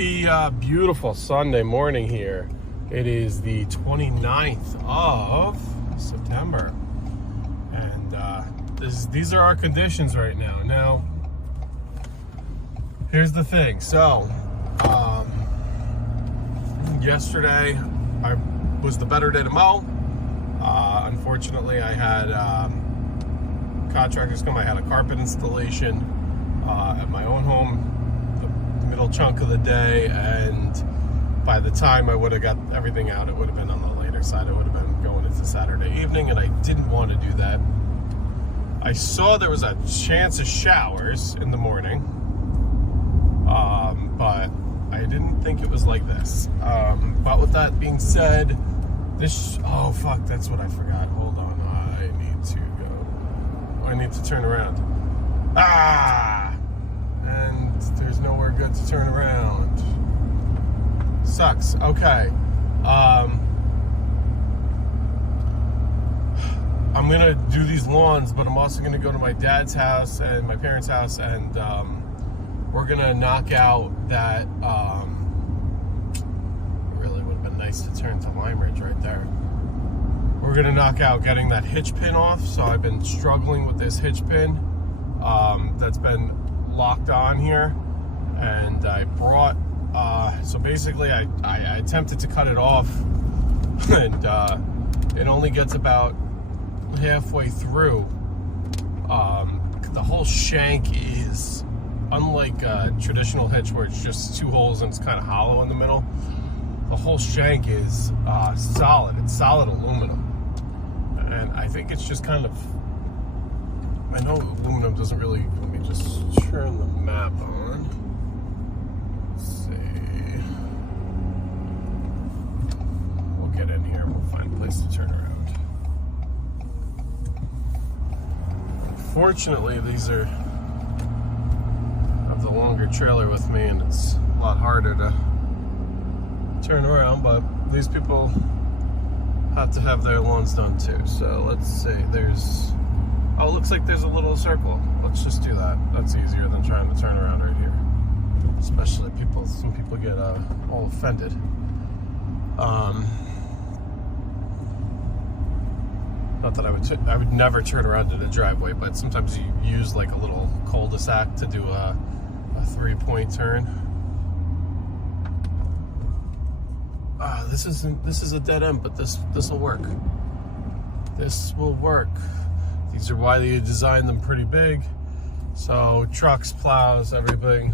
Happy, beautiful Sunday morning here. It is the 29th of September. And these are our conditions right now. Now, here's the thing. So, yesterday was the better day to mow. Unfortunately, I had contractors come. I had a carpet installation at my own home the middle chunk of the day, and by the time I would have got everything out, it would have been on the later side. It would have been going into Saturday evening, and I didn't want to do that. I saw there was a chance of showers in the morning, but I didn't think it was like this. But with that being said, oh fuck, that's what I forgot. Hold on, I need to turn around. And there's nowhere good to turn around. Sucks. Okay. I'm gonna do these lawns, but I'm also gonna go to my dad's house and my parents' house, and we're gonna knock out that. Really would have been nice to turn to Lime Ridge right there. We're gonna knock out getting that hitch pin off. So I've been struggling with this hitch pin that's been locked on here, and I brought. So basically, I attempted to cut it off, and it only gets about halfway through. The whole shank is unlike a traditional hitch where it's just two holes and it's kind of hollow in the middle. The whole shank is solid. It's solid aluminum, and I think it's just kind of. I know aluminum doesn't really. Let me just turn the map on. Let's see. We'll get in here and we'll find a place to turn around. Unfortunately, these are. I have the longer trailer with me, and it's a lot harder to turn around. But these people have to have their lawns done too. So let's see. There's. Oh, it looks like there's a little circle. Let's just do that. That's easier than trying to turn around right here. Especially some people get all offended. Not that I would never turn around in a driveway, but sometimes you use like a little cul-de-sac to do a 3-point turn. This is a dead end, but this will work. This will work. These are why they designed them pretty big. So trucks, plows, everything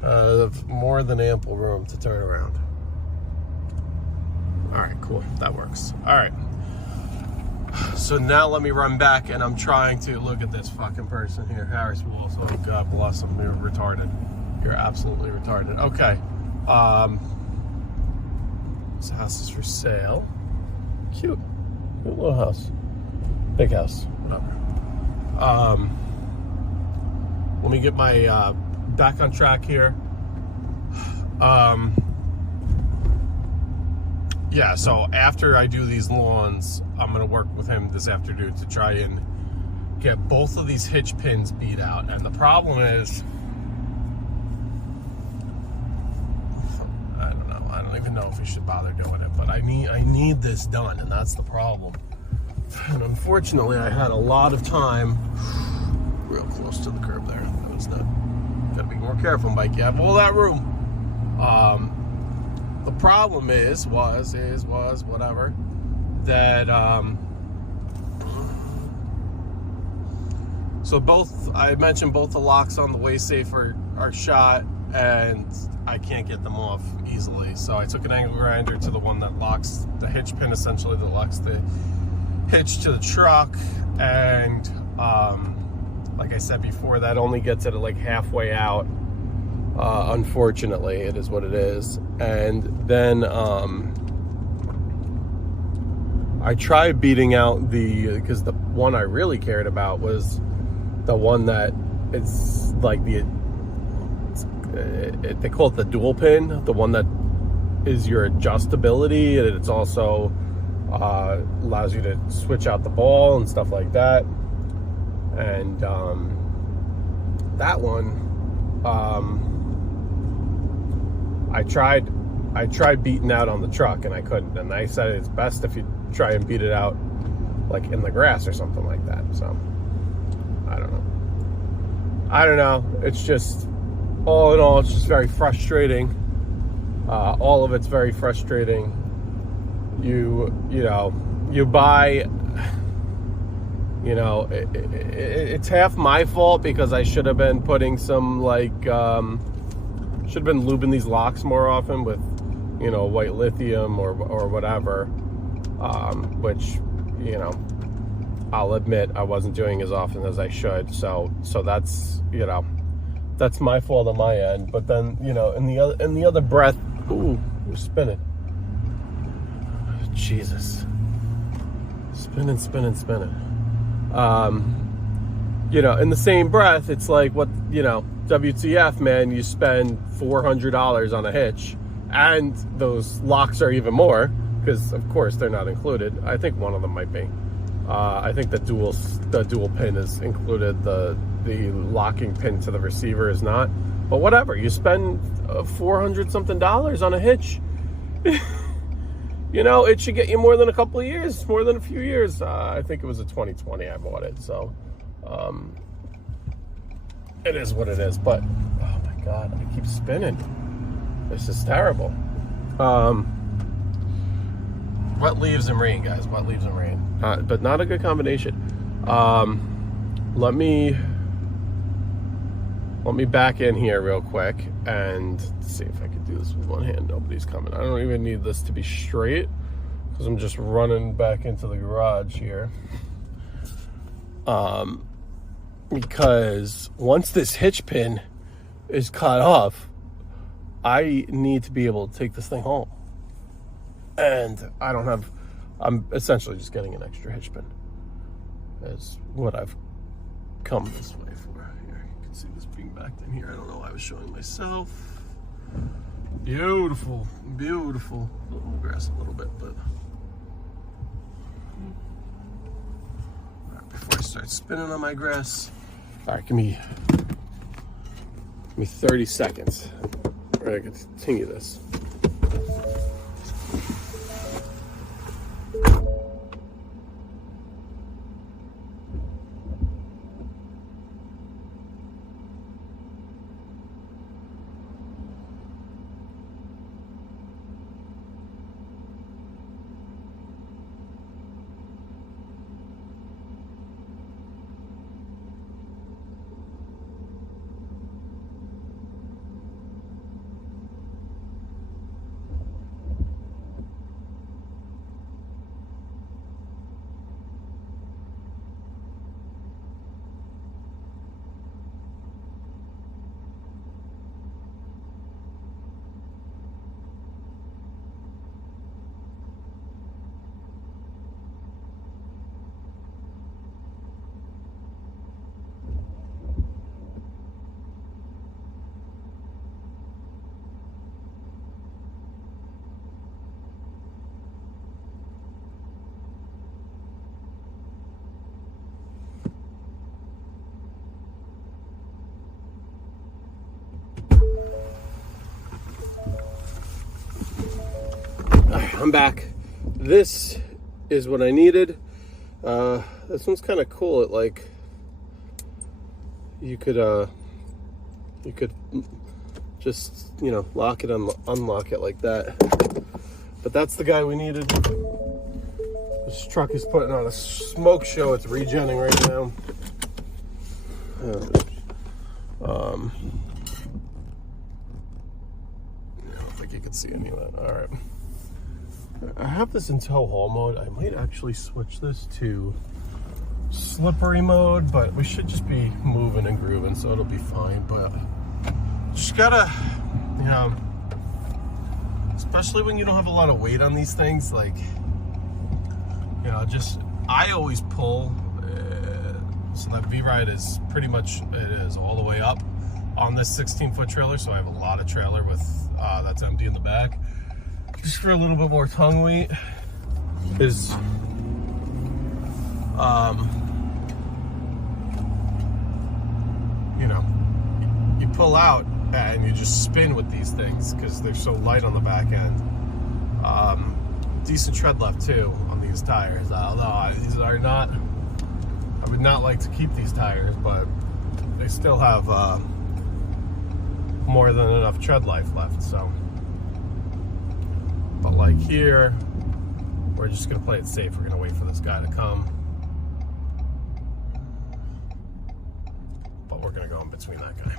have more than ample room to turn around. All right, cool. That works. All right. So now let me run back, and I'm trying to look at this fucking person here, Harris Wills. Oh, God bless him. You're retarded. You're absolutely retarded. Okay. This house is for sale. Cute. Cute little house. Big house, whatever. Let me get my back on track here. Yeah, so after I do these lawns, I'm gonna work with him this afternoon to try and get both of these hitch pins beat out. And the problem is, I don't know. I don't even know if we should bother doing it, but I need this done, and that's the problem. And unfortunately, I had a lot of time real close to the curb there. That was not. Gotta be more careful, Mike. You have all that room. The problem was whatever, that, so I mentioned both the locks on the waist safe are shot, and I can't get them off easily. So I took an angle grinder to the one that locks the hitch pin, essentially, that locks the hitch to the truck, and like I said before, that only gets it like halfway out. Unfortunately, it is what it is. And then I tried beating out because the one I really cared about was the one that it's like they call it the dual pin, the one that is your adjustability, and it's also allows you to switch out the ball and stuff like that. And that one I tried beating out on the truck and I couldn't. And I said it's best if you try and beat it out like in the grass or something like that. So I don't know. It's just, all in all, it's just very frustrating. All of it's very frustrating. You buy, it's half my fault because I should have been putting some should have been lubing these locks more often with, white lithium or whatever, which, I'll admit I wasn't doing as often as I should. So that's, that's my fault on my end. But then, in the other breath, ooh, we're spinning. Jesus. Spinning. In the same breath, it's like, what, WTF, man, you spend $400 on a hitch, and those locks are even more, because of course they're not included. I think one of them might be. I think the dual pin is included. The locking pin to the receiver is not. But whatever, you spend $400 something on a hitch. It should get you more than a couple of years, more than a few years. I think it was a 2020 I bought it, so it is what it is. But oh my God, I keep spinning. This is terrible. Wet leaves and rain, guys. Wet leaves and rain. But not a good combination. Let me back in here real quick and see if I can do this with one hand. Nobody's coming. I don't even need this to be straight because I'm just running back into the garage here. Because once this hitch pin is cut off, I need to be able to take this thing home. And I'm essentially just getting an extra hitch pin. That's what I've come this way for. Here, you can see this being backed in here. I don't know why I was showing myself. Beautiful. We'll grass a little bit, but all right, before I start spinning on my grass. All right, give me 30 seconds. All right, I can continue this. I'm back. This is what I needed. This one's kind of cool. It like you could just lock it and unlock it like that. But that's the guy we needed. This truck is putting on a smoke show. It's regenning right now. I don't think you can see any of that. All right. I have this in tow haul mode. I might actually switch this to slippery mode, but we should just be moving and grooving, so it'll be fine. But just gotta, especially when you don't have a lot of weight on these things, like, I always pull, so that V-Ride is pretty much, it is all the way up on this 16-foot trailer, so I have a lot of trailer with, that's empty in the back. Just for a little bit more tongue weight is you pull out and you just spin with these things because they're so light on the back end. Decent tread left too on these tires, although these are not, I would not like to keep these tires, but they still have more than enough tread life left. So, but like here, we're just gonna play it safe. We're gonna wait for this guy to come, but we're gonna go in between that guy,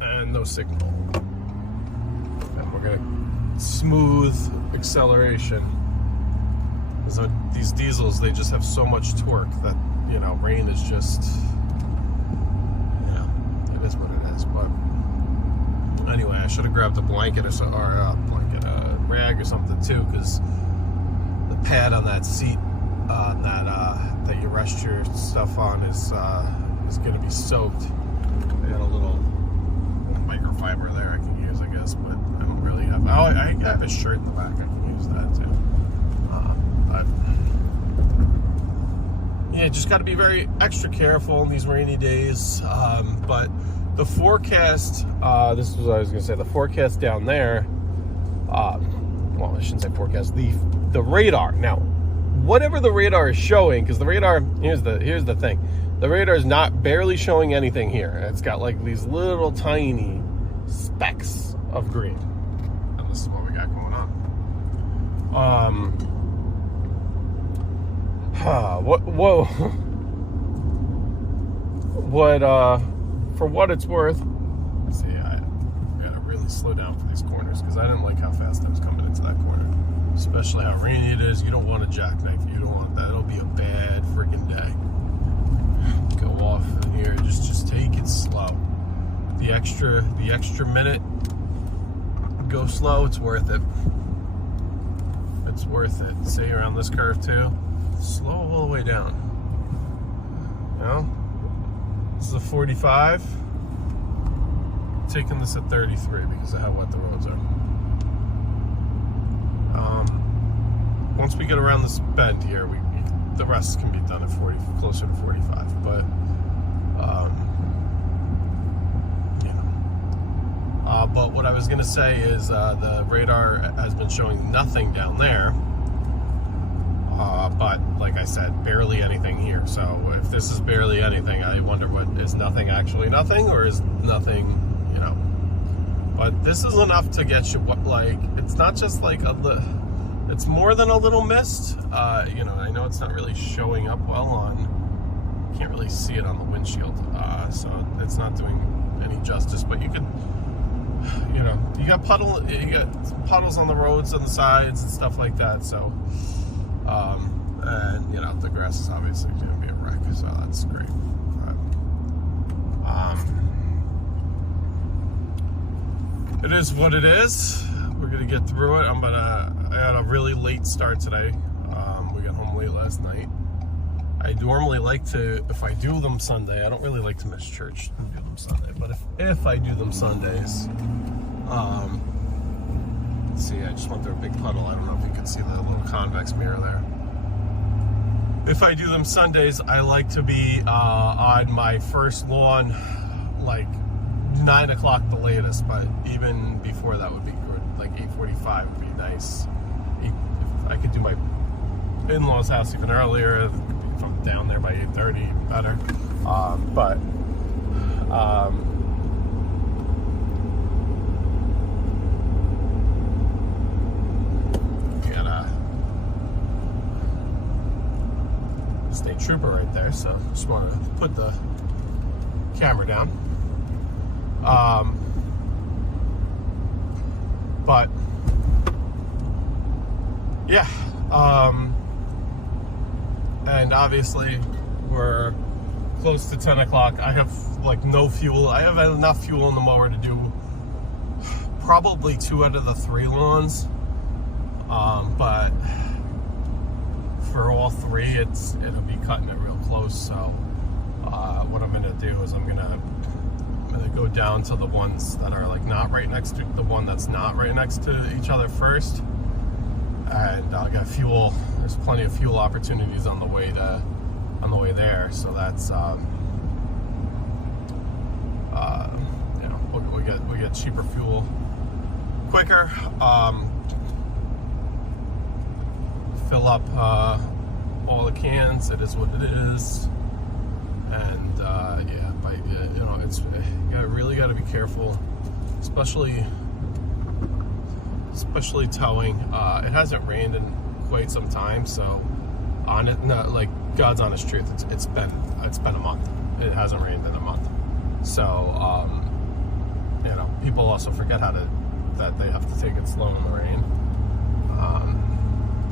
and no signal, and we're gonna smooth acceleration. So these diesels, they just have so much torque that, you know, rain is just, yeah, it is what it is. But anyway, I should have grabbed a blanket or a rag or something too, because the pad on that seat that you rest your stuff on is going to be soaked. I got a little microfiber there I can use, I guess, but I don't really have. Oh, I have a shirt in the back. I can use that too. But yeah, just got to be very extra careful in these rainy days. But the forecast, this is what I was going to say. The forecast down there. Well, I shouldn't say forecast. The radar. Now, whatever the radar is showing, because the radar, here's the thing. The radar is not barely showing anything here. It's got like these little tiny specks of green. And this is what we got going on. For what it's worth, see, I gotta really slow down for these corners because I didn't like how fast I was coming into that corner. Especially how rainy it is. You don't want a jackknife. You don't want that. It'll be a bad freaking day. Go off in here. Just take it slow. The extra minute. Go slow. It's worth it. It's worth it. Stay around this curve too. Slow all the way down. You know? This is a 45. Taking this at 33 because of how wet the roads are. Once we get around this bend here, the rest can be done at 40, closer to 45. But you know. But what I was gonna say is the radar has been showing nothing down there. But like I said, barely anything here. So if this is barely anything, I wonder what is nothing actually nothing, or is nothing, you know. But this is enough to get you what, like, it's not just like it's more than a little mist. You know, I know it's not really showing up well on, can't really see it on the windshield, so it's not doing any justice. But you can, you know, you got puddles on the roads on the sides and stuff like that. So, and you know, the grass is obviously going to be a wreck, so that's great. But, it is what it is. We're gonna get through it. I had a really late start today. We got home late last night. I normally like to, if I do them Sunday, I don't really like to miss church and do them Sunday, but if I do them Sundays, let's see, I just went through a big puddle. I don't know if you can see the little convex mirror there. If I do them Sundays, I like to be on my first lawn, like 9 o'clock the latest, but even before that would be good. Like 8:45 would be nice. If I could do my in-laws' house even earlier, if I'm down there by 8:30, even better. But got a state trooper right there, so just want to put the camera down. But yeah, and obviously we're close to 10 o'clock. I have like no fuel. I have enough fuel in the mower to do probably 2 out of the 3 lawns. But for all 3, it'll be cutting it real close. So what I'm gonna do is I'm gonna go down to the ones that are like not right next to the one that's not right next to each other first, and I'll get fuel. There's plenty of fuel opportunities on the way there, so that's you know, we get cheaper fuel quicker. Fill up all the cans. It is what it is, and yeah, but you know, you really got to be careful, especially towing. It hasn't rained in quite some time, so on it, no, like God's honest truth, it's been a month. It hasn't rained in a month, so you know, people also forget that they have to take it slow in the rain.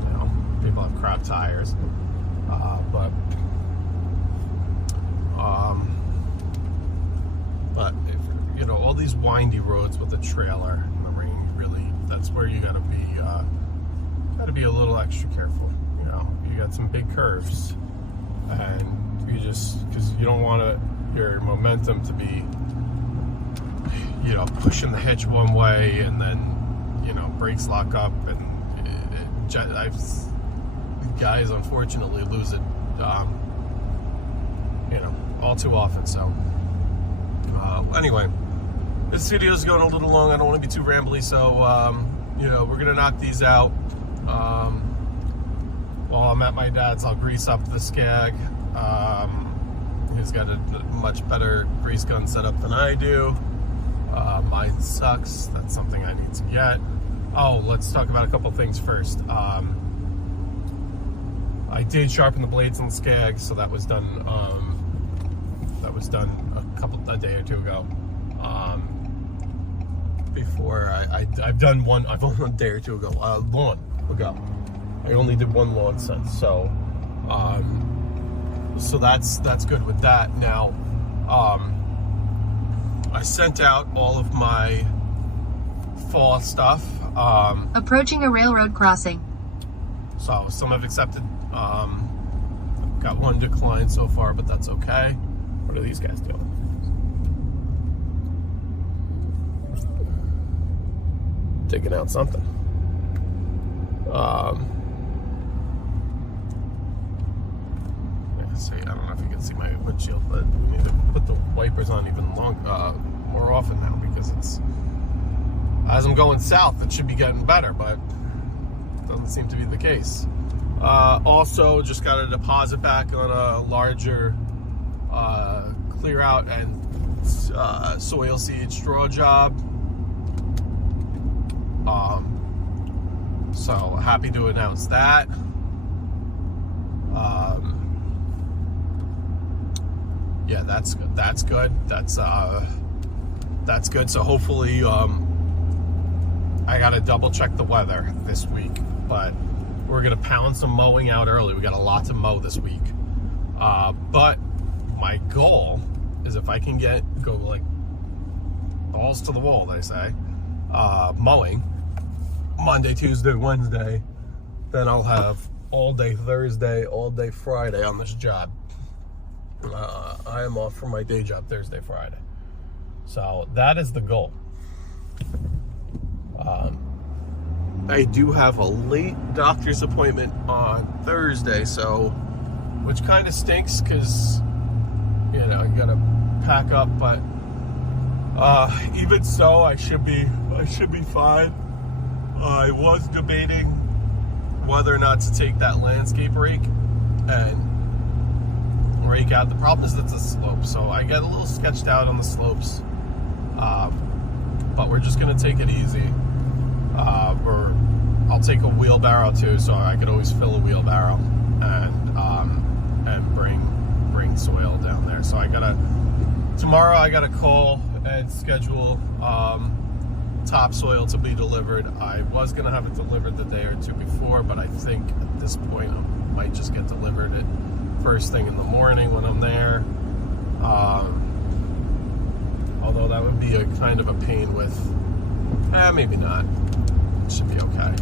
You know, people have crap tires, but if, you know, all these windy roads with the trailer in the rain, really, that's where you gotta be a little extra careful. You know, you got some big curves, and because you don't want your momentum to be, you know, pushing the hitch one way, and then, you know, brakes lock up, and guys unfortunately lose it, you know, all too often. So anyway, this video is going a little long. I don't want to be too rambly, so you know, we're gonna knock these out. While I'm at my dad's, I'll grease up the Skag. He's got a much better grease gun setup than I do. Mine sucks. That's something I need to get. Oh, let's talk about a couple things first. I did sharpen the blades on the Skag, so that was done. A day or two ago. Before I've done one. I've only a day or two ago. Lawn ago. I only did one lawn since. So, so that's good with that. Now, I sent out all of my fall stuff. Approaching a railroad crossing. So some have accepted. Got one decline so far, but that's okay. What are these guys doing? Digging out something. Yeah, see, I don't know if you can see my windshield, but we need to put the wipers on even more often now, because as I'm going south, it should be getting better, but it doesn't seem to be the case. Also, just got a deposit back on a larger clear out and soil seed straw job. So happy to announce that. Yeah, that's good. That's good. That's good. So hopefully, I gotta double check the weather this week, but we're gonna pound some mowing out early. We got a lot to mow this week. But my goal is, if I can go like balls to the wall, they say, mowing Monday, Tuesday, Wednesday, then I'll have all day Thursday, all day Friday on this job. I am off from my day job Thursday, Friday. So that is the goal. I do have a late doctor's appointment on Thursday, so, which kind of stinks, because, you know, you gotta pack up, but even so, I should be fine. I was debating whether or not to take that landscape rake and rake out. The problem is it's a slope, so I get a little sketched out on the slopes, but we're just gonna take it easy. I'll take a wheelbarrow too, so I could always fill a wheelbarrow and bring soil down there. So tomorrow I gotta call and schedule topsoil to be delivered. I was gonna have it delivered the day or two before, but I think at this point I might just get delivered it first thing in the morning when I'm there. Although that would be a kind of a pain with, maybe not. It should be okay.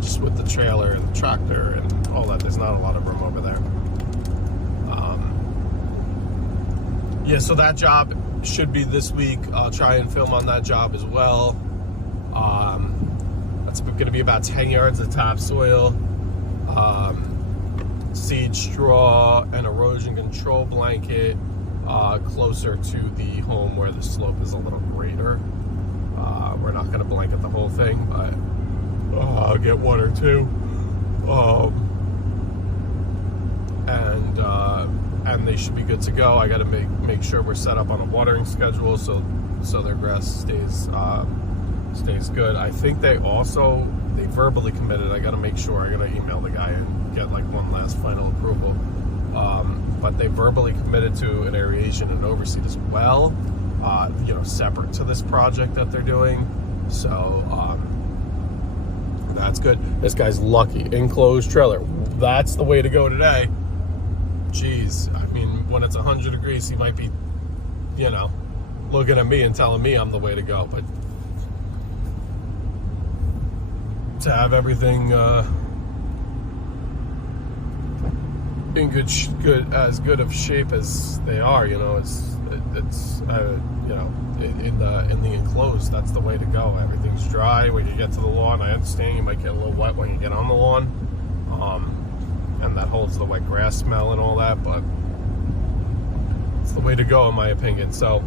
Just with the trailer and the tractor and all that, there's not a lot of room over there. Yeah, so that job should be this week. I'll try and film on that job as well. That's going to be about 10 yards of topsoil, seed straw, and erosion control blanket, closer to the home where the slope is a little greater. We're not going to blanket the whole thing, but I'll get one or two. And they should be good to go. I got to make sure we're set up on a watering schedule so their grass stays good. I think they verbally committed. I got to make sure. I got to email the guy and get like one last final approval. But they verbally committed to an aeration and overseed as well, separate to this project that they're doing. So that's good. This guy's lucky. Enclosed trailer. That's the way to go today. Jeez, I mean, when it's 100 degrees, he might be, looking at me and telling me I'm the way to go. But to have everything in good of shape as they are, in the enclosed, that's the way to go. Everything's dry when you get to the lawn. I understand you might get a little wet when you get on the lawn. And that holds the wet grass smell and all that, but it's the way to go in my opinion. So,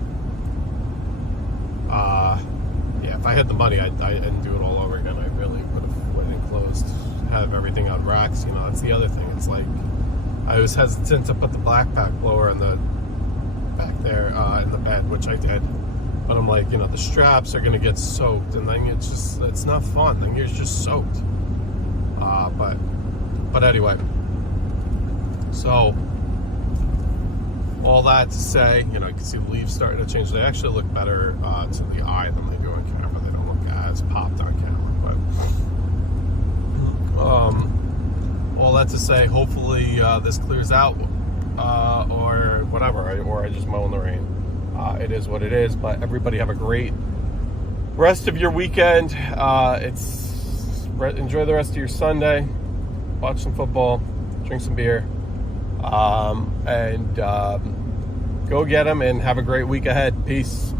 if I had the money, I'd do it all over again. I really would have went enclosed, have everything on racks. That's the other thing. It's like, I was hesitant to put the backpack blower in the back there in the bed, which I did. But I'm like, the straps are going to get soaked, and then it's not fun. Then you're just soaked. But anyway, so all that to say, you can see the leaves starting to change. They actually look better to the eye than they do on camera. They don't look as popped on camera. But all that to say, hopefully this clears out or whatever, or I just mow in the rain. It is what it is. But everybody have a great rest of your weekend. Enjoy the rest of your Sunday. Watch some football, drink some beer, and go get them, and have a great week ahead. Peace.